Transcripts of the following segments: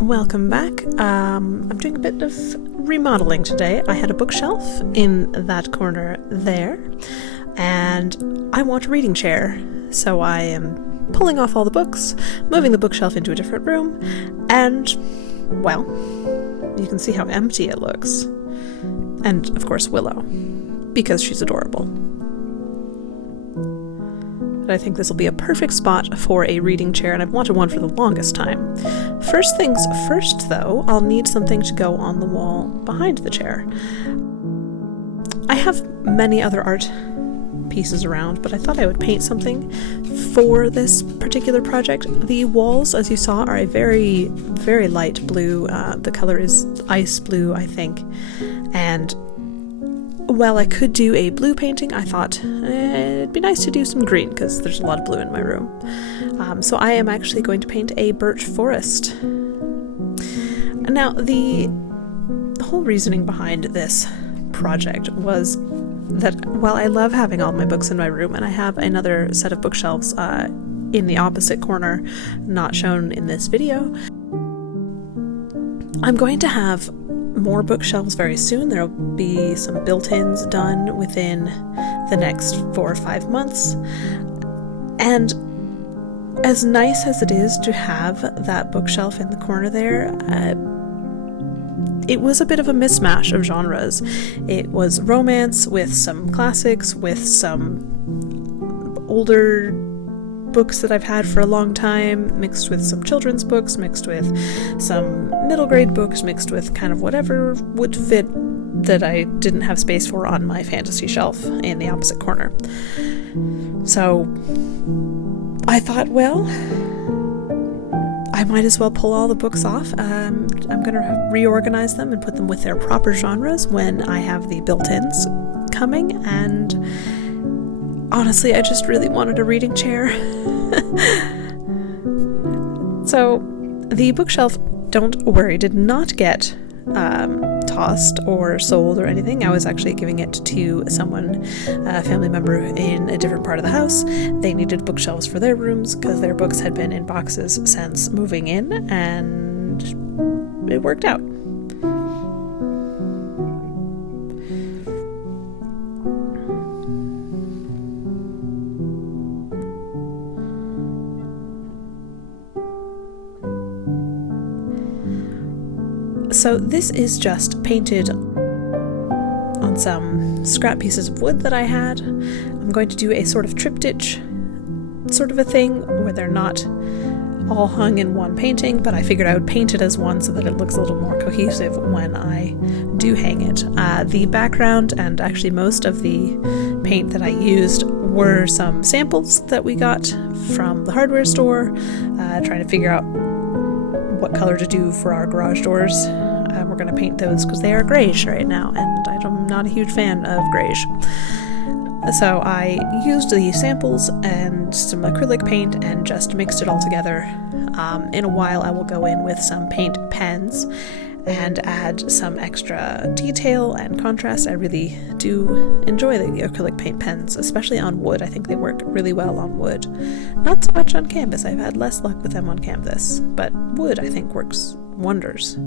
Welcome back. I'm doing a bit of remodeling today. I had a bookshelf in that corner there, and I want a reading chair. So I am pulling off all the books, moving the bookshelf into a different room, and, well, you can see how empty it looks. And, of course, Willow, because she's adorable. But I think this will be a perfect spot for a reading chair, and I've wanted one for the longest time. First things first, though, I'll need something to go on the wall behind the chair. I have many other art pieces around, but I thought I would paint something for this particular project. The walls, as you saw, are a very, very light blue. The color is ice blue, I think. And while I could do a blue painting, I thought it'd be nice to do some green because there's a lot of blue in my room. So I am actually going to paint a birch forest. Now, the whole reasoning behind this project was that while I love having all my books in my room, and I have another set of bookshelves in the opposite corner, not shown in this video, I'm going to have more bookshelves very soon. There'll be some built-ins done within the next 4 or 5 months. And as nice as it is to have that bookshelf in the corner there, it was a bit of a mismatch of genres. It was romance with some classics, with some older books that I've had for a long time, mixed with some children's books, mixed with some middle grade books, mixed with kind of whatever would fit that I didn't have space for on my fantasy shelf in the opposite corner. So I thought, well, I might as well pull all the books off. I'm going to reorganize them and put them with their proper genres when I have the built-ins coming, and honestly, I just really wanted a reading chair. So the bookshelf, don't worry, did not get tossed or sold or anything. I was actually giving it to someone, a family member in a different part of the house. They needed bookshelves for their rooms because their books had been in boxes since moving in, and it worked out. So this is just painted on some scrap pieces of wood that I had. I'm going to do a sort of triptych sort of a thing where they're not all hung in one painting, but I figured I would paint it as one so that it looks a little more cohesive when I do hang it. The background and actually most of the paint that I used were some samples that we got from the hardware store, trying to figure out what color to do for our garage doors. We're going to paint those because they are grayish right now, and I'm not a huge fan of grayish. So I used the samples and some acrylic paint and just mixed it all together. In a while I will go in with some paint pens and add some extra detail and contrast. I really do enjoy the acrylic paint pens, especially on wood. I think they work really well on wood. Not so much on canvas. I've had less luck with them on canvas, but wood I think works wonders.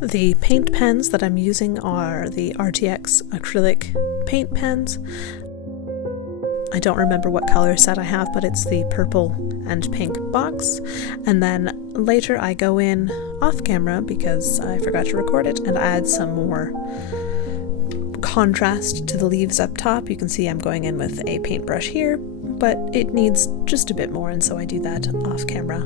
The paint pens that I'm using are the RTX acrylic paint pens. I don't remember what color set I have, but it's the purple and pink box. And then later I go in off camera because I forgot to record it and add some more contrast to the leaves up top. You can see I'm going in with a paintbrush here, but it needs just a bit more, and so I do that off camera.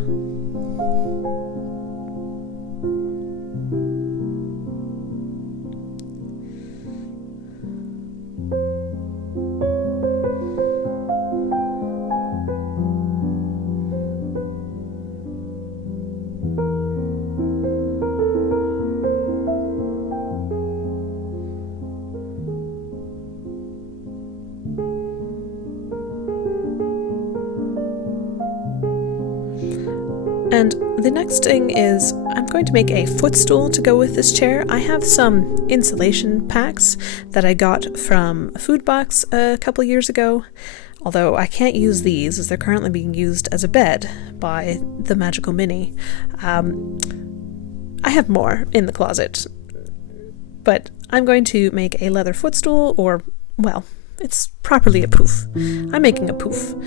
And the next thing is I'm going to make a footstool to go with this chair. I have some insulation packs that I got from a food box a couple years ago, although I can't use these as they're currently being used as a bed by the Magical Mini. I have more in the closet, but I'm going to make a leather footstool, or, well, it's properly a pouf. I'm making a pouf.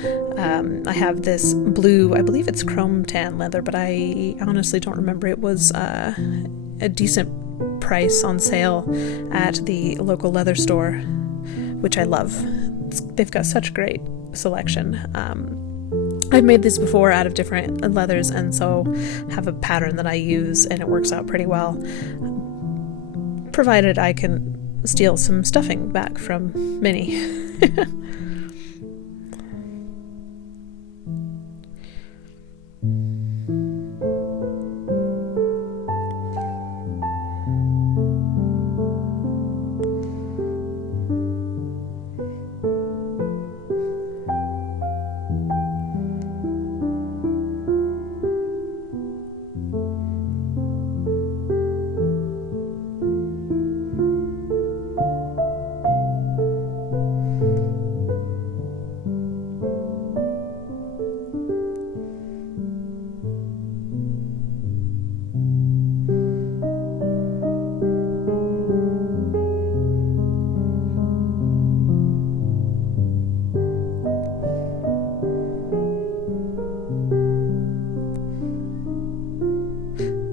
I have this blue, I believe it's chrome tan leather, but I honestly don't remember. It was a decent price on sale at the local leather store, which I love. They've got such great selection. I've made these before out of different leathers, and so have a pattern that I use, and it works out pretty well, provided I can steal some stuffing back from Minnie.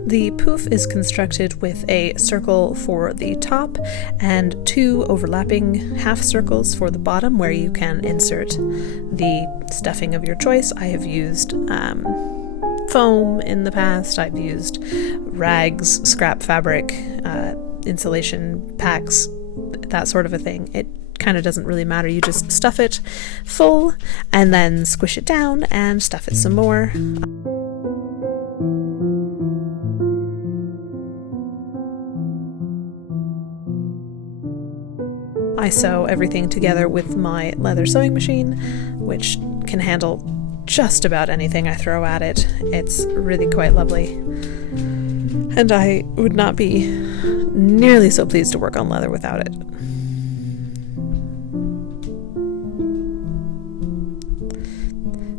The pouf is constructed with a circle for the top and two overlapping half circles for the bottom where you can insert the stuffing of your choice. I have used foam in the past. I've used rags, scrap fabric, insulation packs, that sort of a thing. It kind of doesn't really matter. You just stuff it full and then squish it down and stuff it some more. I sew everything together with my leather sewing machine, which can handle just about anything I throw at it. It's really quite lovely. And I would not be nearly so pleased to work on leather without it.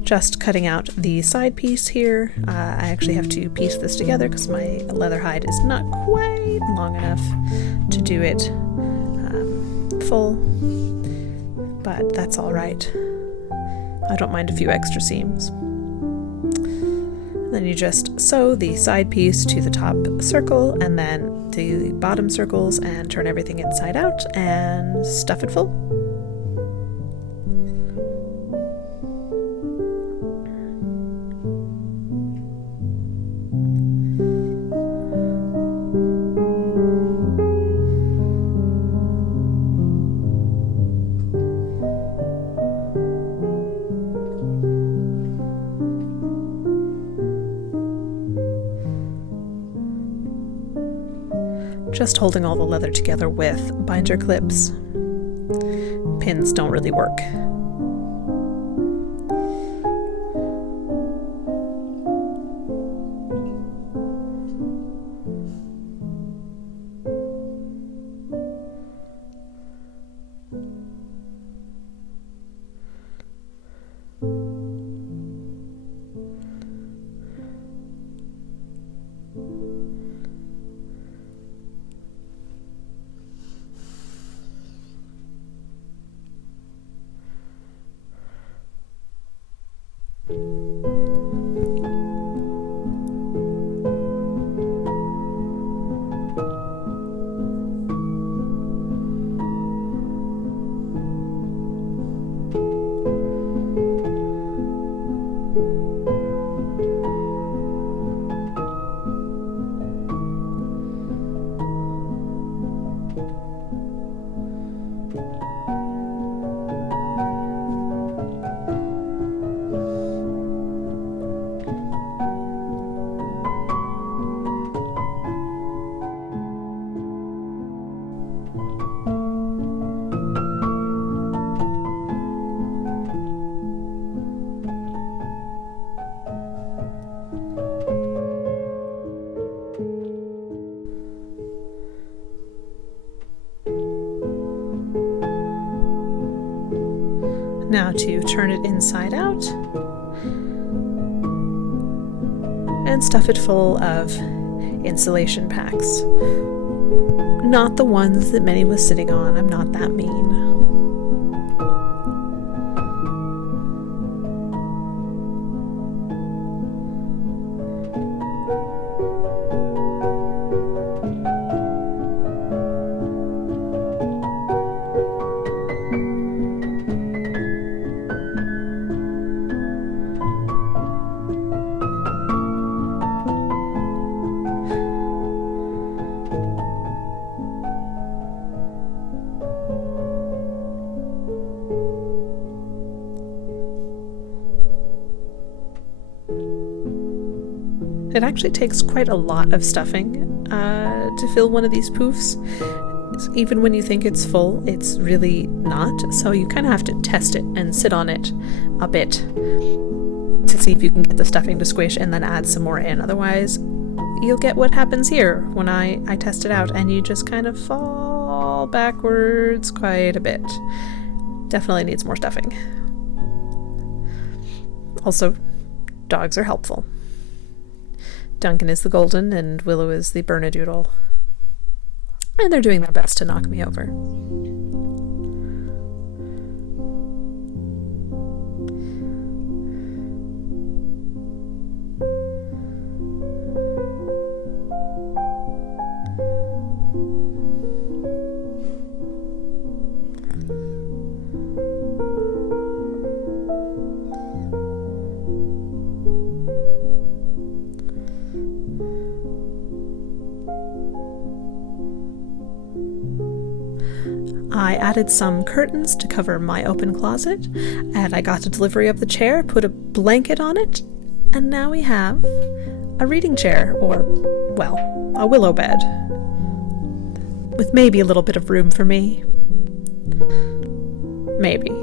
Just cutting out the side piece here. I actually have to piece this together because my leather hide is not quite long enough to do it full, but that's all right. I don't mind a few extra seams. Then you just sew the side piece to the top circle and then the bottom circles and turn everything inside out and stuff it full. Just holding all the leather together with binder clips. Pins don't really work. Now to turn it inside out and stuff it full of insulation packs. Not the ones that Minnie was sitting on. I'm not that mean. It actually takes quite a lot of stuffing to fill one of these poufs. Even when you think it's full, it's really not. So you kind of have to test it and sit on it a bit to see if you can get the stuffing to squish and then add some more in. Otherwise, you'll get what happens here when I test it out and you just kind of fall backwards quite a bit. Definitely needs more stuffing. Also, dogs are helpful. Duncan is the golden and Willow is the Bernedoodle. And they're doing their best to knock me over. I added some curtains to cover my open closet, and I got a delivery of the chair, put a blanket on it, and now we have a reading chair, or, well, a willow bed, with maybe a little bit of room for me. Maybe.